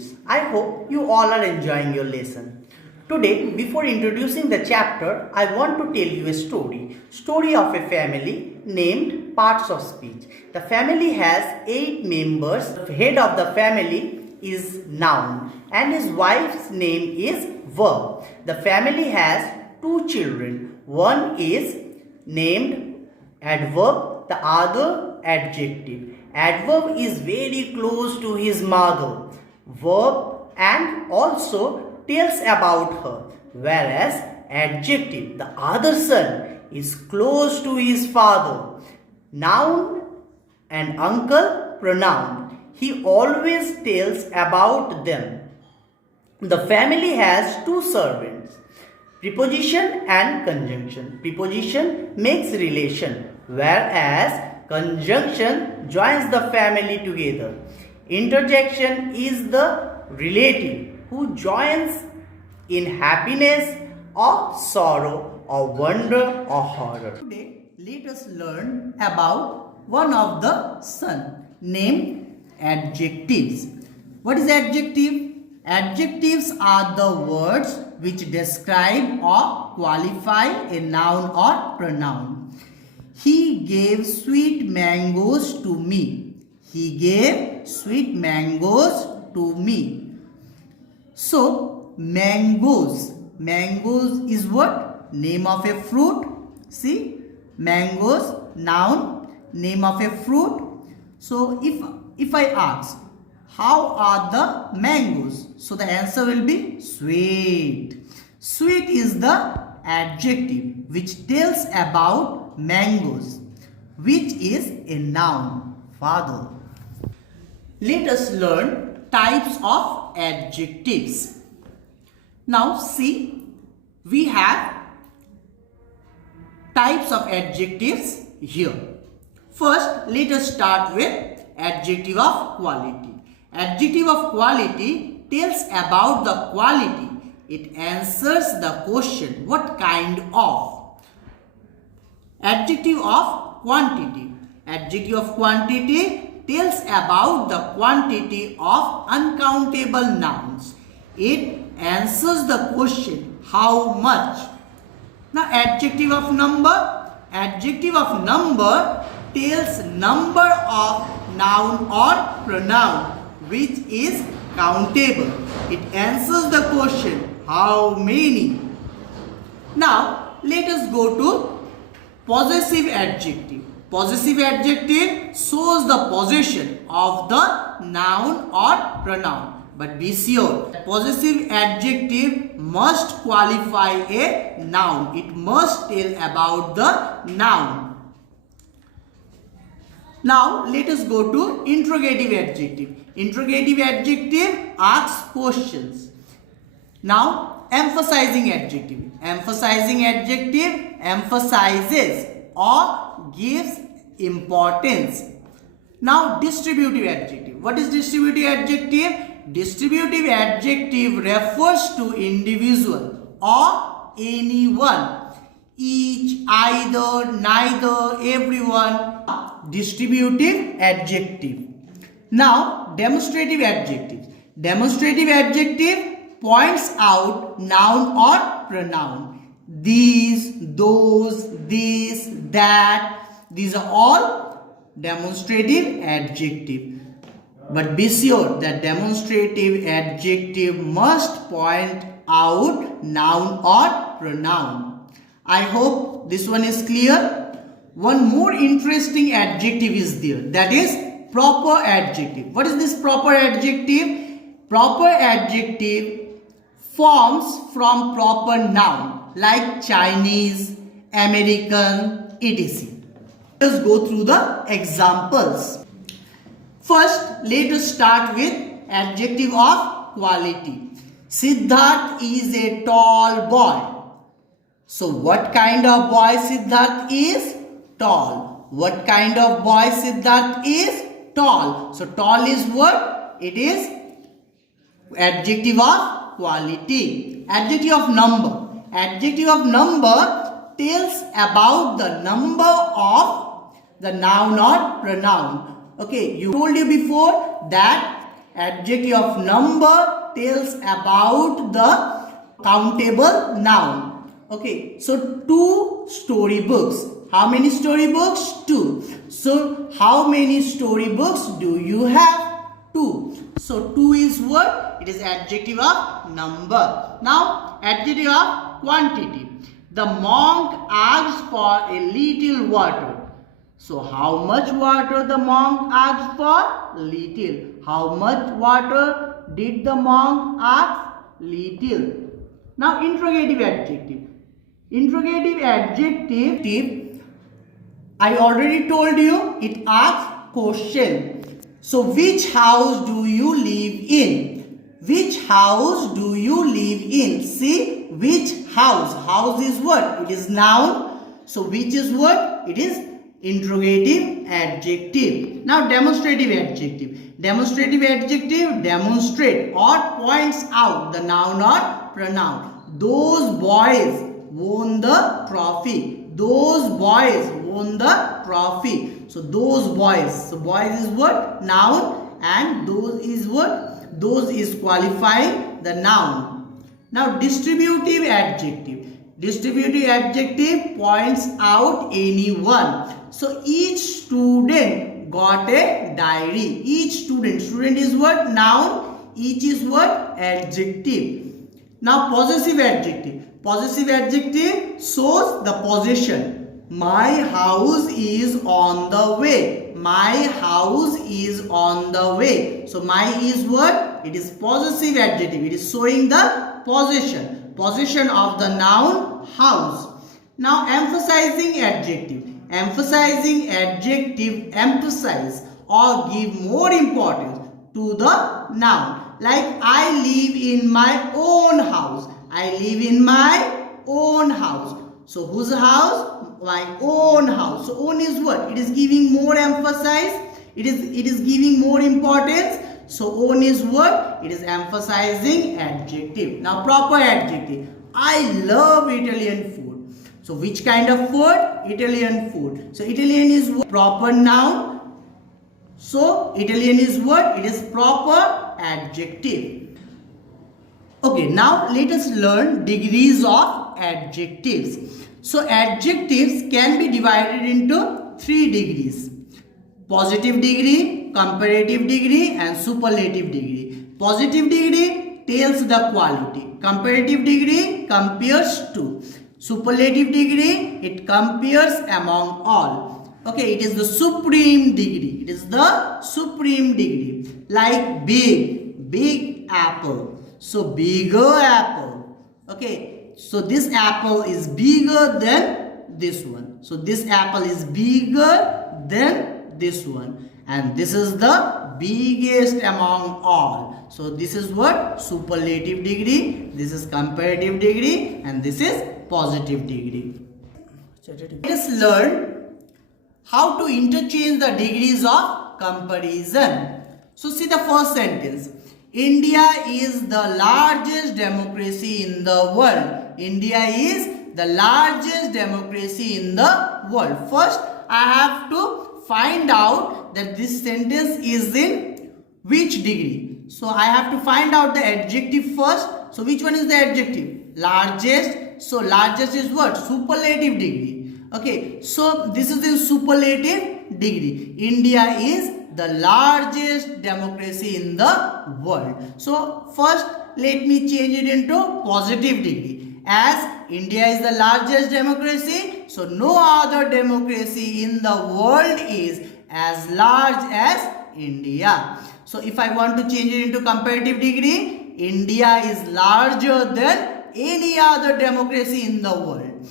students, I hope you all are enjoying your lesson. Today, before introducing the chapter, I want to tell you a story of a family named Parts of Speech. The family has 8 members. The head of the family is noun and his wife's name is verb. The family has 2 children. One is named adverb, the other adjective. Adverb is very close to his mother, verb, and also tells about her, whereas adjective, the other son, is close to his father. Noun and uncle, pronoun, he always tells about them. The family has 2 servants, preposition and conjunction. Preposition makes relation, whereas conjunction joins the family together. Interjection is the relative who joins in happiness or sorrow or wonder or horror. Today, let us learn about one of the son named adjectives. What is adjective? Adjectives are the words which describe or qualify a noun or pronoun. He gave sweet mangoes to me. He gave sweet mangoes to me. So, mangoes. Mangoes is what? Name of a fruit. See? Mangoes, noun, name of a fruit. So, if I ask, how are the mangoes? So, the answer will be sweet. Sweet is the adjective which tells about mangoes, which is a noun, father. Let us learn types of adjectives. Now see, we have types of adjectives here. First, let us start with adjective of quality. Adjective of quality tells about the quality. It answers the question, what kind of? Adjective of quantity. Adjective of quantity tells about the quantity of uncountable nouns. It answers the question, how much? Now, adjective of number. Adjective of number tells number of noun or pronoun which is countable. It answers the question, how many? Now, let us go to possessive adjective. Possessive adjective shows the possession of the noun or pronoun. But be sure, possessive adjective must qualify a noun. It must tell about the noun. Now, let us go to interrogative adjective. Interrogative adjective asks questions. Now, emphasizing adjective. Emphasizing adjective emphasizes or gives importance. Now, distributive adjective. What is distributive adjective? Distributive adjective refers to individual or anyone. Each, either, neither, everyone. Distributive adjective. Now, demonstrative adjective. Demonstrative adjective points out noun or pronoun. These, those, this, that. These are all demonstrative adjective. But be sure that demonstrative adjective must point out noun or pronoun. I hope this one is clear. One more interesting adjective is there, that is proper adjective. What is this proper adjective? Proper adjective forms from proper noun like Chinese, American, etc. Let us go through the examples. First, let us start with adjective of quality. Siddharth is a tall boy. So, what kind of boy Siddharth is? Tall. What kind of boy Siddharth is? Tall. So, tall is what? It is adjective of quality. Adjective of number. Adjective of number tells about the number of the noun or pronoun. Okay, told you before that Adjective of number tells about the countable noun. Okay, so 2 storybooks. How many storybooks? 2. So how many storybooks do you have? 2. So 2 is what? It is adjective of number. Now adjective of quantity. The monk asked for a little water. So how much water the monk asked for? Little. How much water did the monk ask? Little. Now interrogative adjective. Interrogative adjective, I already told you, it asks question. So which house do you live in? Which house do you live in? See, which house? House is what? It is noun. So which is what? It is interrogative adjective. Now demonstrative adjective. Demonstrative adjective demonstrate or points out the noun or pronoun. Those boys won the trophy. Those boys won the trophy. So those boys. So boys is what? Noun, and those is what? Those is qualifying the noun. Now distributive adjective. Distributive adjective points out anyone. So each student got a diary. Each student. Student is what? Noun. Each is what? Adjective. Now possessive adjective. Possessive adjective shows the possession. My house is on the way. My house is on the way. So my is what? It is possessive adjective. It is showing the possession. Possession of the noun house. Now emphasizing adjective. Emphasizing adjective emphasize or give more importance to the noun. Like I live in my own house. I live in my own house. So whose house? My own house. So own is what? It is giving more emphasis. It is giving more importance. So own is what? It is emphasizing adjective. Now proper adjective. I love Italian food. So which kind of food? Italian food. So Italian is what? Proper noun. So Italian is what? It is proper adjective. Okay, now let us learn degrees of adjectives. So adjectives can be divided into 3 degrees. Positive degree, comparative degree and superlative degree. Positive degree tells the quality. Comparative degree compares to. Superlative degree, it compares among all. Okay, it is the supreme degree. It is the supreme degree. Like big, big apple. So bigger apple. Okay, so this apple is bigger than this one. So this apple is bigger than this one. And this is the biggest among all. So this is what? Superlative degree. This is comparative degree. And this is positive degree. Let us learn how to interchange the degrees of comparison. So see the first sentence. India is the largest democracy in the world. India is the largest democracy in the world. First, I have to find out that this sentence is in which degree. So I have to find out the adjective first. So which one is the adjective? Largest. So largest is what? Superlative degree. Okay. So this is in superlative degree. India is the largest democracy in the world. So first let me change it into positive degree. As India is the largest democracy, so no other democracy in the world is as large as India. So if I want to change it into comparative degree, India is larger than any other democracy in the world.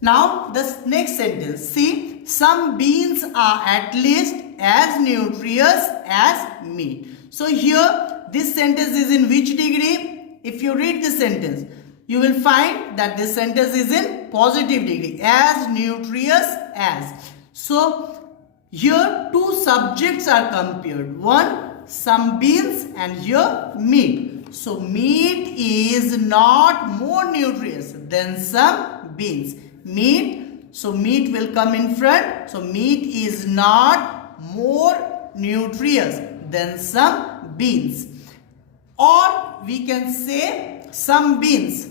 Now the next sentence. See, some beans are at least as nutritious as meat. So here this sentence is in which degree? If you read this sentence, you will find that this sentence is in positive degree. As nutritious as. So here 2 subjects are compared. One, some beans, and here meat. So meat is not more nutritious than some beans. Meat, so meat will come in front. So meat is not more nutritious then some beans. Or we can say some beans.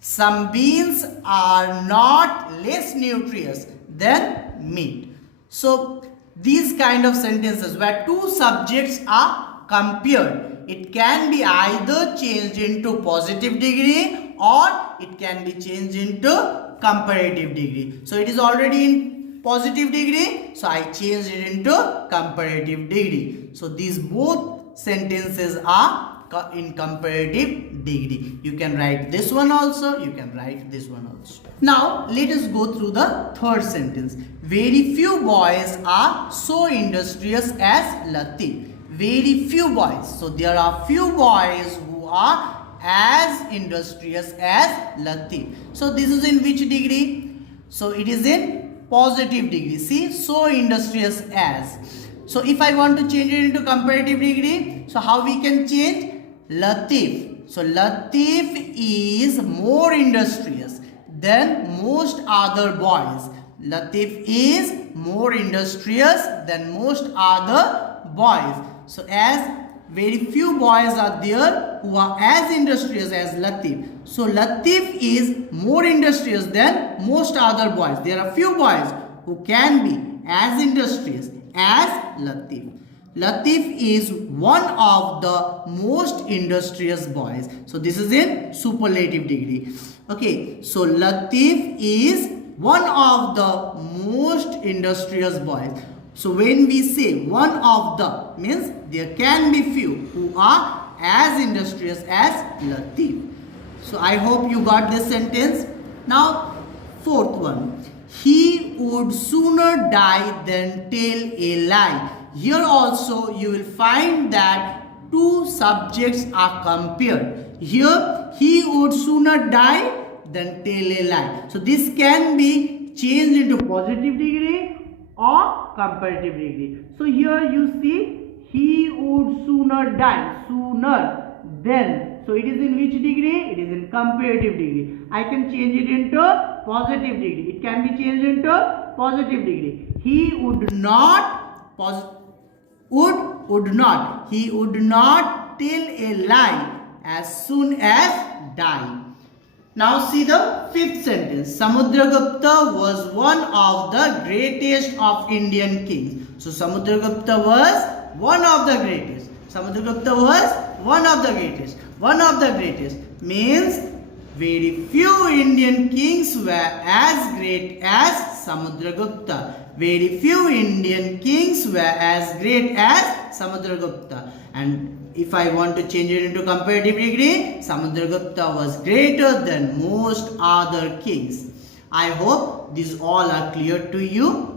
Some beans are not less nutritious than meat. So these kind of sentences where two subjects are compared, it can be either changed into positive degree or it can be changed into comparative degree. So it is already in positive degree, so I changed it into comparative degree. So these both sentences are in comparative degree. You can write this one also, you can write this one also. Now let us go through the third sentence. Very few boys are so industrious as Latif. Very few boys. So there are few boys who are as industrious as Latif. So this is in which degree? So it is in positive degree. See, so industrious as. So if I want to change it into comparative degree, so how we can change? Latif. So Latif is more industrious than most other boys. Latif is more industrious than most other boys. So as very few boys are there who are as industrious as Latif. So Latif is more industrious than most other boys. There are few boys who can be as industrious as Latif. Latif is one of the most industrious boys. So this is in superlative degree. Okay, so Latif is one of the most industrious boys. So when we say one of the, means there can be few who are as industrious as Latif. So I hope you got this sentence. Now fourth one. He would sooner die than tell a lie. Here also you will find that two subjects are compared. Here he would sooner die than tell a lie. So this can be changed into positive degree or comparative degree. So here you see he would sooner die, sooner than. So it is in which degree? It is in comparative degree. I can change it into positive degree. It can be changed into positive degree. He would not he would not tell a lie as soon as die. Now see the fifth sentence. Samudragupta was one of the greatest of Indian kings. So Samudragupta was one of the greatest. Samudragupta was one of the greatest. One of the greatest means very few Indian kings were as great as Samudragupta. Very few Indian kings were as great as Samudragupta. And if I want to change it into comparative degree, Samudragupta was greater than most other kings. I hope these all are clear to you.